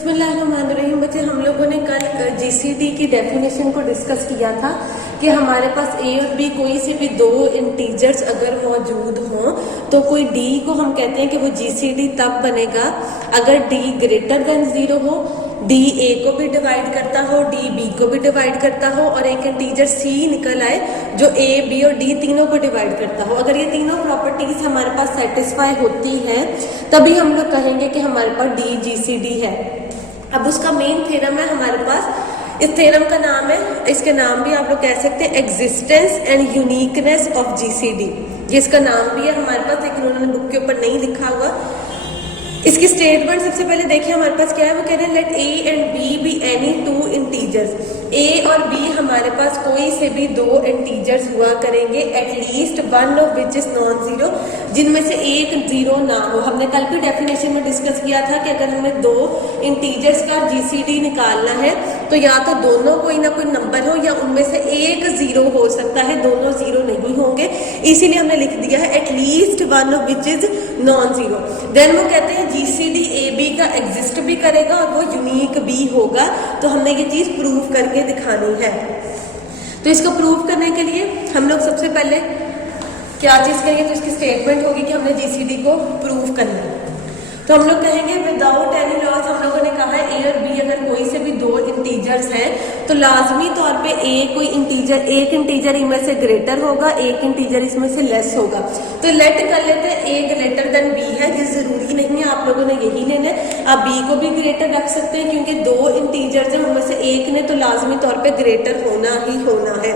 बिस्मिल्लाहिर्रहमानिर्रहीम। बच्चे, हम लोगों ने कल जीसीडी की डेफिनेशन को डिस्कस किया था कि हमारे पास ए और बी कोई से भी दो इंटीजर्स अगर मौजूद हों तो कोई डी को हम कहते हैं कि वो जीसीडी तब बनेगा अगर डी ग्रेटर देन 0 हो, डी ए को भी डिवाइड करता हो, डी बी को भी डिवाइड करता हो और एक इंटीजर सी निकल आए जो ए बी और डी तीनों को डिवाइड करता हो। अगर ये तीनों प्रॉपर्टीज हमारे पास सेटिस्फाई होती हैं तभी हम लोग कहेंगे कि हमारे पास डी जीसीडी है। अब उसका मेन थ्योरम है हमारे पास, इस थ्योरम का नाम है, इसके नाम भी आप लोग कह सकते हैं existence and uniqueness of GCD. इसका नाम भी है हमारे पास, लेकिन उन्होंने बुक के ऊपर नहीं लिखा हुआ। इसकी स्टेटमेंट सबसे पहले देखिए हमारे पास क्या है, वो कह रहे हैं let A and B be any two integers. A और बी हमारे पास कोई से भी दो इंटीजर्स हुआ करेंगे, at least one of which is non zero, जिनमें से एक जीरो ना हो। हमने कल भी डेफिनेशन में डिस्कस किया था कि अगर हमें दो इंटीजर्स का जीसीडी निकालना है तो या तो दोनों कोई ना कोई नंबर हो या उनमें से एक जीरो हो सकता है, दोनों जीरो नहीं होंगे। इसीलिए हमने लिख दिया है at least one of which is non zero. देन वो कहते हैं जीसीडी ए बी का एग्जिस्ट भी करेगा और वो यूनिक भी होगा। तो हमने ये चीज प्रूव करके दिखानी है। तो इसको प्रूव करने के लिए हम लोग सबसे पहले क्या चीज करेंगे, तो इसकी स्टेटमेंट होगी कि हमने जीसीडी को प्रूव करना है। तो हम लोग कहेंगे विदाउट एनी लॉस, हम लोगों ने कहा है ए और बी अगर कोई से भी दो इंटीजर्स हैं तो लाजमी तौर पे ए कोई इंटीजर, एक इंटीजर इनमें से ग्रेटर होगा, एक इंटीजर इसमें से लेस होगा। तो लेट कर लेते हैं ए ग्रेटर देन बी है, जिस जरूरी नहीं है आप लोगों ने यही लेना है। आप बी को भी ग्रेटर रख सकते हैं क्योंकि दो इंटीजर्स हैं उनमें से एक ने तो लाजमी तौर पर ग्रेटर होना ही होना है।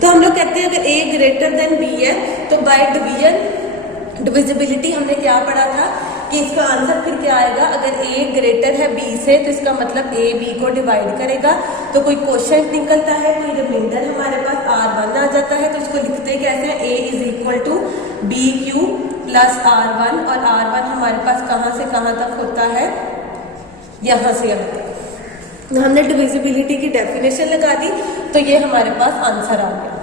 तो हम लोग कहते हैं अगर ए ग्रेटर देन बी है तो बाय डिवीजन डिविजिबिलिटी हमने क्या पढ़ा था कि इसका आंसर फिर क्या आएगा, अगर ए ग्रेटर है बी से तो इसका मतलब ए बी को डिवाइड करेगा। तो कोई क्वेश्चन निकलता है, कोई रिमाइंडर हमारे पास R1 आ जाता है। तो इसको लिखते कैसे हैं, A is equal to B Q plus R1, और R1 हमारे पास कहाँ से कहाँ तक होता है, यहाँ से यहाँ तक। हमने डिविजिबिलिटी की डेफिनेशन लगा दी तो ये हमारे पास आंसर आ गया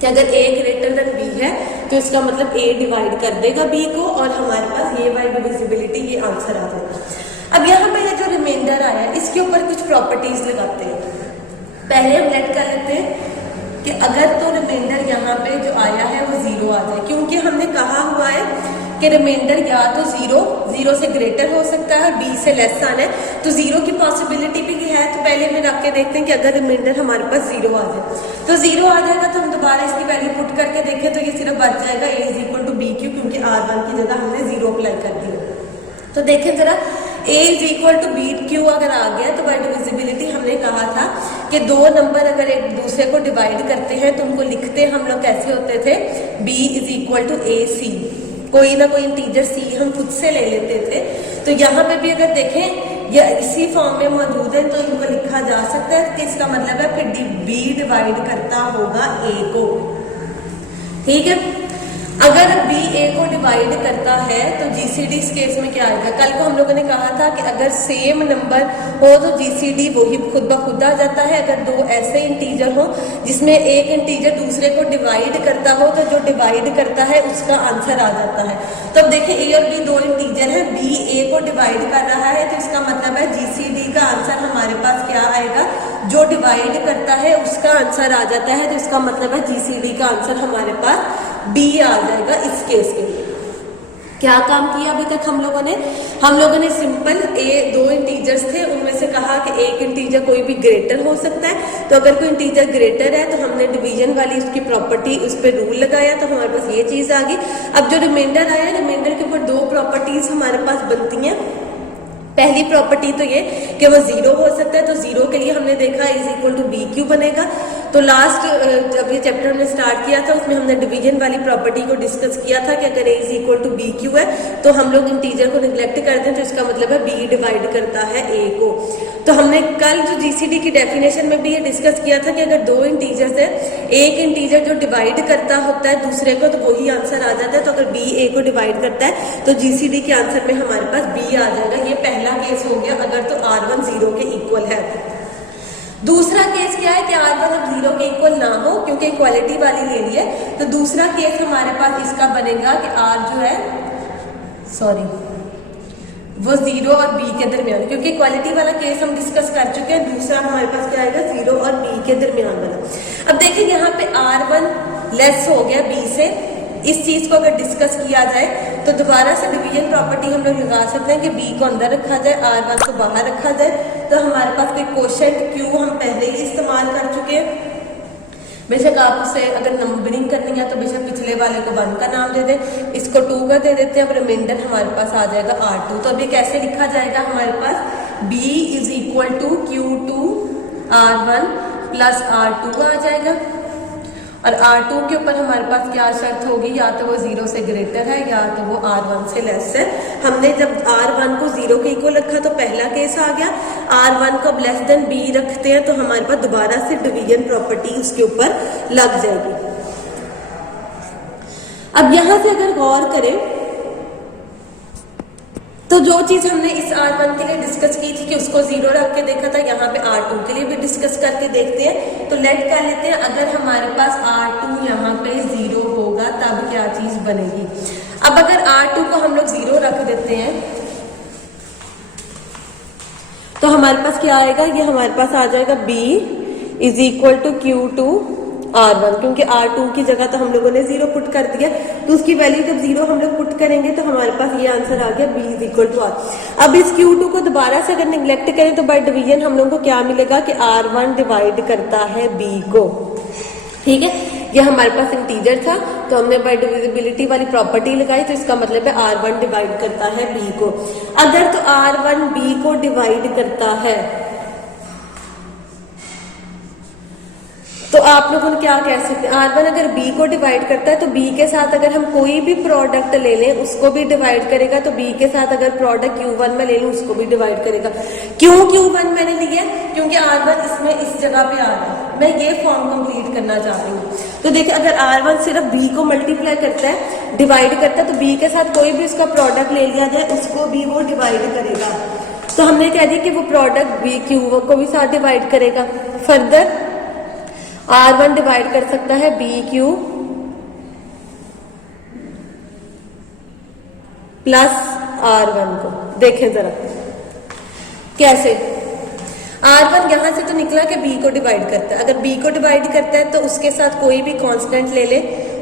कि अगर ए ग्रेटर देन बी है तो इसका मतलब ए डिवाइड कर देगा बी को और हमारे पास ये बाय डिविजिबिलिटी ये आंसर आ जाएगा। अब यहाँ पे ये जो रिमाइंडर आया है इसके ऊपर कुछ प्रॉपर्टीज लगाते हैं। पहले हम लेट कर लेते हैं कि अगर तो रिमाइंडर यहाँ पे जो आया है वो जीरो आ जाए, क्योंकि हमने कहा हुआ है कि रिमाइंडर या तो जीरो से ग्रेटर हो सकता है और बी से लेस आना है। तो जीरो की पॉसिबिलिटी भी है, तो पहले हम रख के देखते हैं कि अगर रिमाइंडर हमारे पास जीरो आ जाए तो जीरो आ जाएगा तो हम दोबारा इसकी वैल्यू पुट करके देखें तो ये सिर्फ बच जाएगा A is equal to B Q, क्योंकि R1 की जगह हमने जीरो अप्लाई कर दिया। तो देखें जरा, A is equal to B Q अगर आ गया तो बाय डिविजिबिलिटी हमने कहा था कि दो नंबर अगर एक दूसरे को डिवाइड करते हैं तो उनको लिखते हम लोग कैसे होते थे, बी इज इक्वल टू ए सी, कोई ना कोई इंटीजर सी हम खुद से ले लेते थे। तो यहाँ पे भी अगर देखें या इसी फॉर्म में मौजूद है तो इनको लिखा जा सकता है कि इसका मतलब है फिर बी डिवाइड करता होगा ए को। ठीक है, अगर बी ए को डिवाइड करता है तो जीसीडी इस केस में क्या आएगा। कल को हम लोगों ने कहा था कि अगर सेम नंबर हो तो जीसीडी वही खुद ब खुद आ जाता है। अगर दो ऐसे इंटीजर हो जिसमें एक इंटीजर दूसरे को डिवाइड करता हो तो जो डिवाइड करता है उसका आंसर आ जाता है। तो अब देखिए ए और बी दो इंटीजर है, बी ए को डिवाइड कर रहा है तो इसका मतलब है जीसीडी का आंसर हमारे पास क्या आएगा, जो डिवाइड करता है उसका आंसर आ जाता है। तो इसका मतलब है जीसीडी का आंसर हमारे पास बी आ जाएगा। इस केस के लिए क्या काम किया अभी तक हम लोगों ने सिंपल दो इंटीजर्स थे उनमें से कहा कि एक इंटीजर कोई भी ग्रेटर हो सकता है। तो अगर कोई इंटीजर ग्रेटर है तो हमने डिवीजन वाली उसकी प्रॉपर्टी उस पर रूल लगाया तो हमारे पास ये चीज आ गई। अब जो रिमाइंडर आया, रिमाइंडर के ऊपर दो प्रॉपर्टीज हमारे पास बनती हैं। पहली प्रॉपर्टी तो ये कि वो जीरो हो सकता है, तो जीरो के लिए हमने देखा is equal to B Q बनेगा। तो लास्ट जब ये चैप्टर हमने स्टार्ट किया था उसमें हमने डिवीजन वाली प्रॉपर्टी को डिस्कस किया था कि अगर A is equal to B Q है तो हम लोग इंटीजर को निगलेक्ट करते हैं तो इसका मतलब है बी डिवाइड करता है ए को। तो हमने कल जो जीसीडी की डेफिनेशन में भी ये डिस्कस किया था कि अगर दो इंटीजर्स है, एक इंटीजर जो डिवाइड करता होता है दूसरे को तो वही आंसर आ जाता है। तो अगर बी ए को डिवाइड करता है तो जीसीडी के आंसर में हमारे पास बी आ जाएगा। ये पहला केस हो गया अगर तो R1 0 के इक्वल है। दूसरा केस क्या है कि R1 अब 0 के इक्वल ना हो, क्योंकि इक्वालिटी वाली ले ली है। तो दूसरा केस हमारे पास इसका बनेगा कि R जो है वो 0 और b के दरमियान, क्योंकि इक्वालिटी वाला केस हम डिस्कस कर चुके हैं। दूसरा हमारे पास क्या आएगा 0 और b के दरमियान वाला। अब देखिए यहाँ पे r1 लेस हो गया b से। इस चीज को अगर डिस्कस किया जाए तो दोबारा से डिवीजन प्रॉपर्टी हम लोग लगा सकते हैं कि b को अंदर रखा जाए, r1 को बाहर रखा जाए। तो हमारे पास कोई कोशेंट q हम पहले ही इस्तेमाल कर चुके हैं। बेशक आप उसे अगर नंबरिंग करनी है तो बेशक पिछले वाले को 1 का नाम दे दें, इसको 2 का दे देते हैं। अब रिमाइंडर हमारे पास आ जाएगा r2। तो अभी कैसे लिखा जाएगा हमारे पास b is equal to q2 r1 plus r2 आ जाएगा। और r2 के ऊपर हमारे पास क्या शर्त होगी, या तो वो 0 से ग्रेटर है या तो वो r1 से लेस है। हमने जब r1 को 0 के इक्वल रखा तो पहला केस आ गया। r1 को अब लेस देन b रखते हैं तो हमारे पास दोबारा से डिवीजन प्रॉपर्टी उसके ऊपर लग जाएगी। अब यहां से अगर गौर करें तो जो चीज हमने इस r1 के लिए डिस्कस की थी कि उसको 0 रख के देखा था, यहाँ पे r2 के लिए भी डिस्कस करके देखते हैं। तो लेट कर लेते हैं, अगर हमारे पास r2 यहाँ पे 0 होगा तब क्या चीज बनेगी। अब अगर r2 को हम लोग 0 रख देते हैं तो हमारे पास क्या आएगा, ये हमारे पास आ जाएगा b is equal to q2 r1, क्योंकि r2 की जगह तो हम लोगों ने 0 पुट कर दिया। तो उसकी वैल्यू जब 0 हम लोग पुट करेंगे तो हमारे पास ये आंसर आ गया b is equal to r। अब इस q2 को दोबारा से अगर निगलेक्ट करें तो बाय डिवीजन हम लोगों को क्या मिलेगा कि r1 डिवाइड करता है b को। ठीक है, ये हमारे पास इंटीजर था तो हमने बाय डिविजिबिलिटी वाली प्रॉपर्टी लगाई, तो इसका मतलब है r1 डिवाइड करता है b को। अगर तो r1 b को डिवाइड करता है तो आप लोगों ने क्या कह सकते हैं, r1 अगर b को डिवाइड करता है तो b के साथ अगर हम कोई भी प्रोडक्ट ले लें उसको भी डिवाइड करेगा। तो b के साथ अगर प्रोडक्ट q1 में ले लें उसको भी डिवाइड करेगा। क्यों q1 मैंने लिया, क्योंकि r1 इसमें इस जगह पे आ रहा है। मैं ये फॉर्म कंप्लीट करना चाहती हूँ। तो देखिए अगर r1 सिर्फ b को मल्टीप्लाई करता है, डिवाइड करता है, तो b के साथ कोई भी उसका प्रोडक्ट ले लिया जाए उसको भी वो डिवाइड करेगा। तो हमने कह दिया कि वो प्रोडक्ट b q को भी साथ डिवाइड करेगा। फर्दर r1 डिवाइड कर सकता है bq प्लस r1 को। देखें जरा कैसे, r1 यहां से तो निकला कि b को डिवाइड करता है। अगर b को डिवाइड करता है तो उसके साथ कोई भी कांस्टेंट ले ले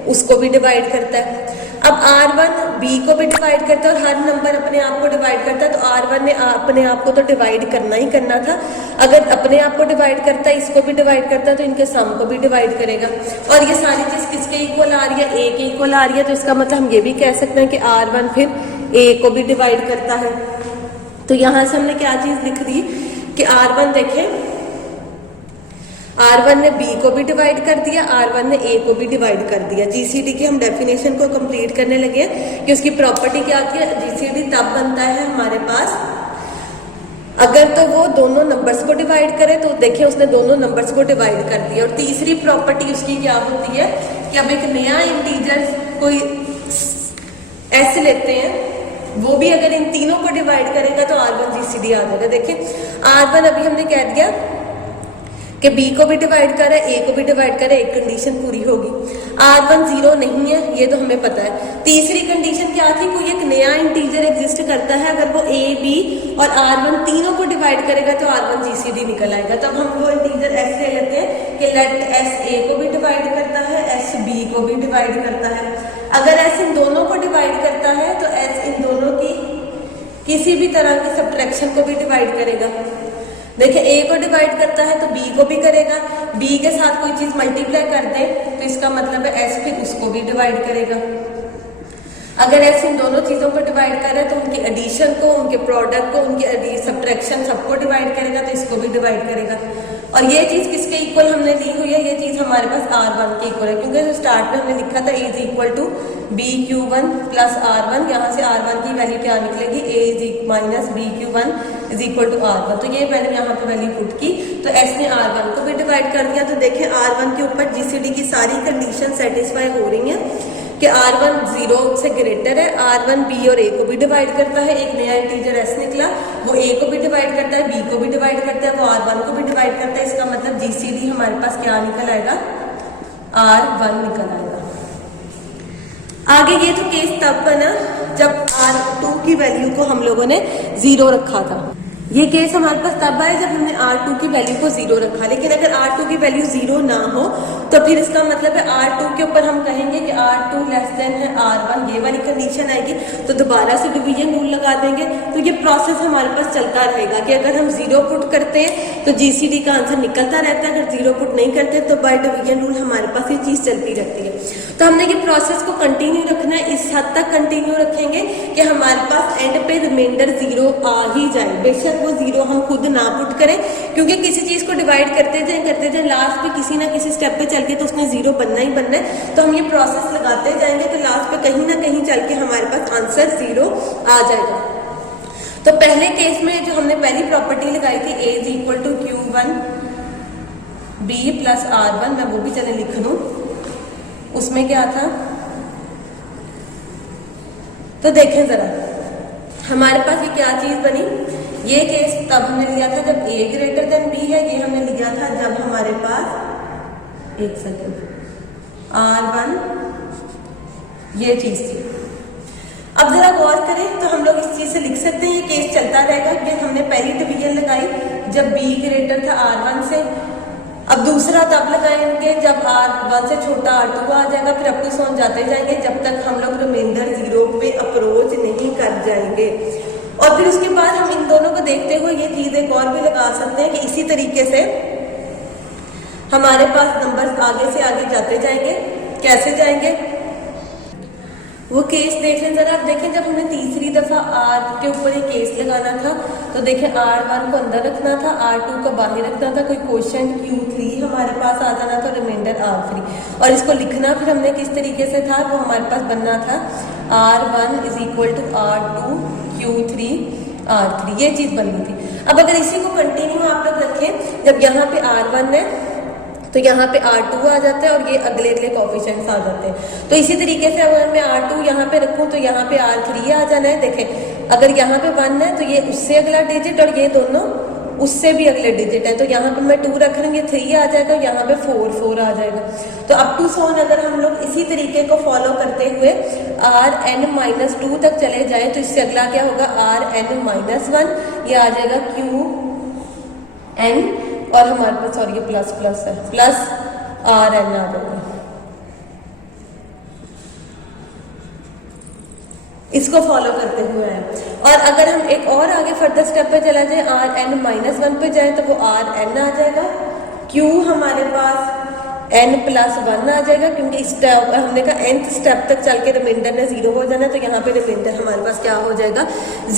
उसको भी डिवाइड करता है। अब r1 b को भी डिवाइड करता है और हर नंबर अपने आप को डिवाइड करता है। तो r1 ने अपने आप को तो डिवाइड करना ही करना था। अगर अपने आप को डिवाइड करता है, इसको भी डिवाइड करता है, तो इनके सम को भी डिवाइड करेगा। और ये सारी चीज किसके इक्वल आ रही है, a के इक्वल आ रही है। तो इसका मतलब हम ये भी कह सकते हैं कि r1 फिर a को भी डिवाइड करता है। तो यहां से हमने क्या चीज लिख दी कि r1 देखें, r1 ने b को भी डिवाइड कर दिया, r1 ने a को भी डिवाइड कर दिया। जीसीडी की हम डेफिनेशन को कंप्लीट करने लगे कि उसकी प्रॉपर्टी क्या होती है। जीसीडी तब बनता है हमारे पास अगर तो वो दोनों नंबर्स को डिवाइड करे। तो देखिए उसने दोनों नंबर्स को डिवाइड कर दिया। और तीसरी प्रॉपर्टी उसकी क्या होती है कि अब एक नया इंटीजर कोई एस लेते हैं, वो भी अगर इन तीनों को डिवाइड करेगा तो r1 जीसीडी आ जाएगा। देखिए r1 अभी हमने कह दिया कि b को भी डिवाइड करे, a को भी डिवाइड करे, एक कंडीशन पूरी होगी। r1 0 नहीं है, ये तो हमें पता है। तीसरी कंडीशन क्या थी, कोई एक नया इंटीजर एग्जिस्ट करता है, अगर वो a b और r1 तीनों को डिवाइड करेगा तो r1 जीसीडी निकल आएगा। तब हम वो इंटीजर s ले लेते हैं कि लेट s a को भी डिवाइड करता है, s b को भी डिवाइड करता है। अगर s इन दोनों को डिवाइड करता है तो s इन दोनों की किसी भी तरह की सब्ट्रैक्शन को भी डिवाइड करेगा। देखिए a को डिवाइड करता है तो b को भी करेगा। b के साथ कोई चीज मल्टीप्लाई कर दे तो इसका मतलब है s फिर उसको भी डिवाइड करेगा। अगर s इन दोनों चीजों को डिवाइड करे तो उनकी एडिशन को, उनके प्रोडक्ट को, उनकी सब्ट्रैक्शन सबको डिवाइड करेगा, तो इसको भी डिवाइड करेगा। और ये चीज किसके इक्वल हमने ली हुई है, ये चीज हमारे पास r1 के इक्वल है, क्योंकि जो स्टार्ट में हमने लिखा था a is equal to bq1 plus r1। यहाँ से r1 की वैल्यू क्या निकलेगी, a इज minus bq1 is equal to r1। तो ये मैंने यहाँ पे वैल्यू पुट की तो s ने r1 को भी डिवाइड कर दिया। तो देखें r1 के ऊपर जीसीडी की सारी कंडीशन सेटिस्फाई हो रही हैं कि r1 0 से ग्रेटर है, r1 b और a को भी डिवाइड करता है, एक नया इंटीजर s निकला, वो a को भी डिवाइड करता है, b को भी डिवाइड करता है, वो r1 को भी डिवाइड करता है। इसका मतलब जीसीडी हमारे पास क्या निकल आएगा, r1 निकल आएगा। आगे ये तो केस तब बना जब R2 की वैल्यू को हम लोगों ने 0 रखा था। ये केस हमारे पास तब आया जब हमने R2 की वैल्यू को 0 रखा। लेकिन अगर R2 की वैल्यू 0 ना हो तो फिर इसका मतलब है R2 के ऊपर हम कहेंगे कि R2 लेस देन है R1, ये वाली कंडीशन आएगी तो दोबारा से डिवीजन रूल लगा देंगे। तो ये प्रोसेस हमारे पास चलता रहेगा कि अगर हम 0 पुट करते हैं तो GCD का आंसर निकलता रहता है, अगर 0 पुट नहीं करते तो बाय डिवीजन रूल हमारे पास ये चीज चलती रहती है। तो हमने ये प्रोसेस को कंटिन्यू रखना है, इस हद तक कंटिन्यू रखेंगे कि हमारे पास एंड पे रिमाइंडर 0 आ ही जाए। बेशक वो 0 हम खुद ना पुट करें, क्योंकि किसी चीज को डिवाइड करते जाए लास्ट पे किसी ना किसी स्टेप पे चल के तो उसने 0 बनना ही बनना है। तो हम ये प्रोसेस लगाते जाएंगे तो लास्ट पे कहीं ना कहीं चल के हमारे पास आंसर 0 आ जाएगा। तो पहले केस में जो हमने पहली प्रॉपर्टी लगाई थी A is equal to Q1 B plus R1, मैं वो भी चले लिख लूं। उसमें क्या था, तो देखें जरा हमारे पास ये क्या चीज बनी। ये केस तब हमने लिया था जब A ग्रेटर देन B है, ये हमने लिया था जब हमारे पास एक सेकंड R1 ये चीज थी। अब जरा गौर करें तो हम लोग इस चीज से लिख सकते हैं ये केस चलता रहेगा कि हमने पहली डिवीजन लगाई जब B ग्रेटर था R1 से, अब दूसरा तब लगाएंगे जब R1 से छोटा R2 आ जाएगा, फिर अप टू सो जाते जाएंगे जब तक हम लोग रिमाइंडर 0 पे अप्रोच नहीं कर जाएंगे। और फिर उसके बाद हम इन दोनों को देखते हुए ये चीज एक और भी लगा सकते हैं कि इसी तरीके से हमारे पास नंबर्स आगे से आगे जाते जाएंगे। कैसे जाएंगे वो केस देख लें जरा। आप देखें जब हमने तीसरी दफा R के ऊपर ये केस लगाना था तो देखें R1 को अंदर रखना था, R2 को बाहर रखना था, कोई क्वेश्चन Q3 हमारे पास आ जाना था, रिमाइंडर R3। और इसको लिखना फिर हमने किस तरीके से था, वो हमारे पास बनना था R1 is equal to R2 Q3 R3, ये चीज बननी थी। अब अगर इसी को कंटिन्यू आप लोग रखें, जब यहाँ पे R1 है तो यहाँ पे R2 आ जाता है और ये अगले अगले कोफिशिएंट्स आ जाते हैं। तो इसी तरीके से अगर मैं R2 यहाँ पे रखूँ तो यहाँ पे R3 आ जाना है। देखें अगर यहाँ पे 1 है तो ये उससे अगला डिजिट और ये दोनों उससे भी अगले डिजिट है, तो यहाँ पे मैं 2 रख रही 3 आ जाएगा, यहाँ पे 4 आ जाएगा। तो अप टू सो अगर हम लोग इसी तरीके को फॉलो करते हुए Rn-2 तक चले जाएं तो इससे अगला क्या होगा Rn-1, ये आ जाएगा Qn और हमारे पास सॉरी ये प्लस प्लस है, प्लस Rn आ जाएगा। इसको फॉलो करते हुए है। और अगर हम एक और आगे फर्दर स्टेप पे चला जाए Rn-1 पे जाए तो वो Rn आ जाएगा, Q हमारे पास n+1 आ जाएगा, क्योंकि इस स्टेप हमने कहा nth स्टेप तक चल के रिमाइंडर ने 0 हो जाना है, तो यहाँ पे रिमाइंडर हमारे पास क्या हो जाएगा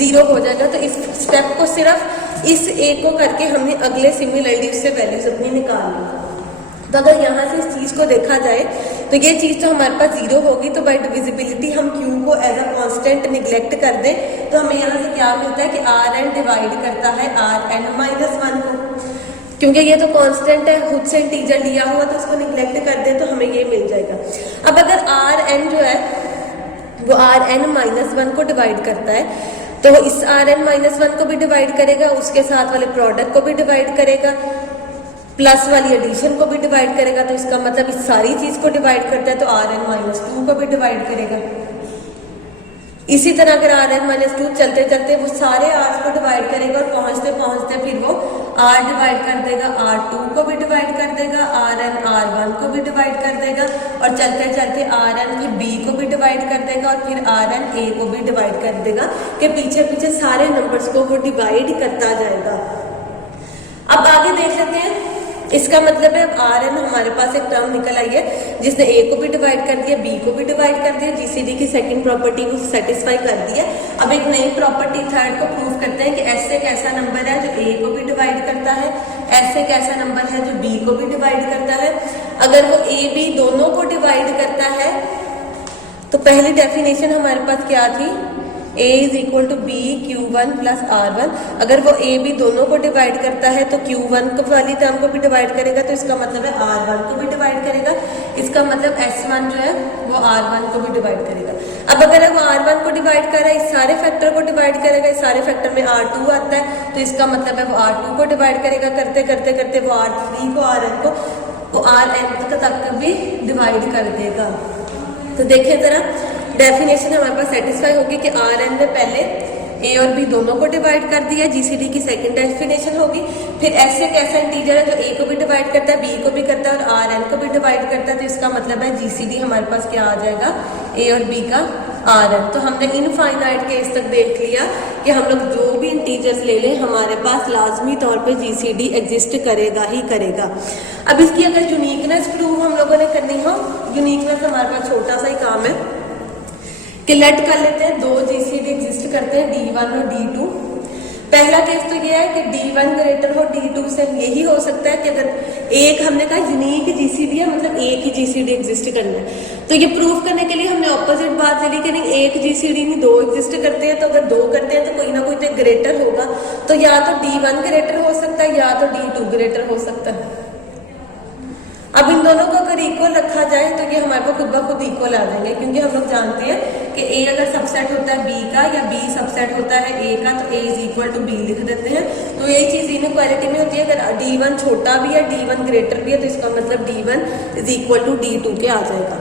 0 हो जाएगा। तो इस स्टेप को सिर्फ इस a को करके हमने अगले सिमिलरली उससे वैल्यूज अपनी निकाल ली। तो अगर यहाँ से इस चीज को देखा जाए तो ये चीज तो हमारे पास 0 होगी, तो बाय डिविजिबिलिटी हम Q को एज अ कांस्टेंट निग्लेक्ट कर दें तो हमें यहाँ से क्या मिलता है कि Rn डिवाइड करता है Rn-1 को, क्योंकि ये तो कांस्टेंट है, खुद से इंटीजर लिया हुआ, तो उसको निग्लेक्ट कर दें तो हमें ये मिल जाएगा। अब अगर Rn जो है वो Rn-1 को डिवाइड करता है तो इस Rn-1 को भी डिवाइड करेगा, उसके साथ वाले प्रोडक्ट को भी डिवाइड करेगा, प्लस वाली एडिशन को भी डिवाइड करेगा, तो इसका मतलब इस सारी चीज को डिवाइड करता है तो Rn-2 को भी डिवाइड करेगा। इसी तरह अगर Rn-2 चलते चलते वो सारे R को डिवाइड करेगा और पहुंचते पहुंचते फिर वो R डिवाइड कर देगा, R2 को भी डिवाइड कर देगा, Rn-R1 को भी डिवाइड कर देगा, और चलते चलते Rn फिर B को भी डिवाइड कर देगा और फिर Rn-A को भी डिवाइड कर देगा, कि पीछे पीछे सारे नंबर्स को वो डिवाइड करता जाएगा। अब आगे देख लेते हैं, इसका मतलब है अब Rn हमारे पास एक टर्म निकल आई है जिसने A को भी डिवाइड कर दिया, B को भी डिवाइड कर दिया, GCD की सेकंड प्रॉपर्टी को सेटिस्फाई कर दिया। अब एक नई प्रॉपर्टी थर्ड को प्रूव करते हैं कि S एक ऐसा नंबर है जो A को भी डिवाइड करता है, S एक ऐसा नंबर है जो B को भी डिवाइड करता है। अगर वो A B दोनों को डिवाइड करता है तो पहली डेफिनेशन हमारे पास क्या थी, A is equal to B Q1 plus R1। अगर वो A B दोनों को डिवाइड करता है तो Q1 को वाली टर्म को भी डिवाइड करेगा, तो इसका मतलब है R1 को भी डिवाइड करेगा, इसका मतलब S1 जो है वो R1 को भी डिवाइड करेगा। अब अगर वो R1 को डिवाइड कर रहा है, इस सारे फैक्टर को डिवाइड करेगा, इस सारे फैक्टर में R2 आता है, तो इसका मतलब है वो R2 को डिवाइड करेगा, करते करते करते वो R3 को Rn को वो Rn तक भी डिवाइड कर देगा। तो तो देखिए जरा डेफिनेशन हमारे पास सेटिस्फाई होगी कि आर एन में पहले ए और बी दोनों को डिवाइड कर दिया, जीसीडी की सेकंड डेफिनेशन होगी। फिर एस एक ऐसा इंटीजर है जो ए को भी डिवाइड करता है, बी को भी करता है और आर एन को भी डिवाइड करता है, तो इसका मतलब है जीसीडी हमारे पास क्या आ जाएगा, ए और बी का आर एन। तो हमने इनफाइनाइट केस तक देख लिया कि हम लोग जो भी इंटीजर्स ले लें हमारे पास लाजमी तौर पे जीसीडी एग्जिस्ट करेगा ही करेगा। अब इसकी अगर यूनिकनेस प्रूव हम लोगों ने करनी हो, यूनिकनेस हमारे पास छोटा सा ही काम है कि लेट कर लेते हैं दो जीसीडी एग्जिस्ट करते हैं D1 और D2। पहला केस तो ये है कि D1 ग्रेटर हो D2 से, यही हो सकता है कि अगर एक हमने कहा यूनिक जीसीडी है मतलब एक ही जीसीडी एग्जिस्ट करना है, तो ये प्रूव करने के लिए हमने ऑपोजिट बात ले ली कि नहीं एक जीसीडी में दो एग्जिस्ट करते हैं, तो अगर दो करते हैं तो कोई ना कोई तो ग्रेटर होगा, तो या तो D1 ग्रेटर हो सकता है या तो D2 ग्रेटर हो सकता है। अब इन दोनों को अगर इक्वल रखा जाए तो ये हमारे को खुद ब खुद इक्वल आ जाएंगे, क्योंकि हम लोग जानते हैं कि ए अगर सबसेट होता है बी का या बी सबसेट होता है ए का, तो ए इज इक्वल टू बी लिख देते हैं। तो यही चीज इनइक्वालिटी में होती है, अगर D1 छोटा भी है D1 ग्रेटर भी है तो इसका मतलब D1 is equal to D2 के आ जाएगा।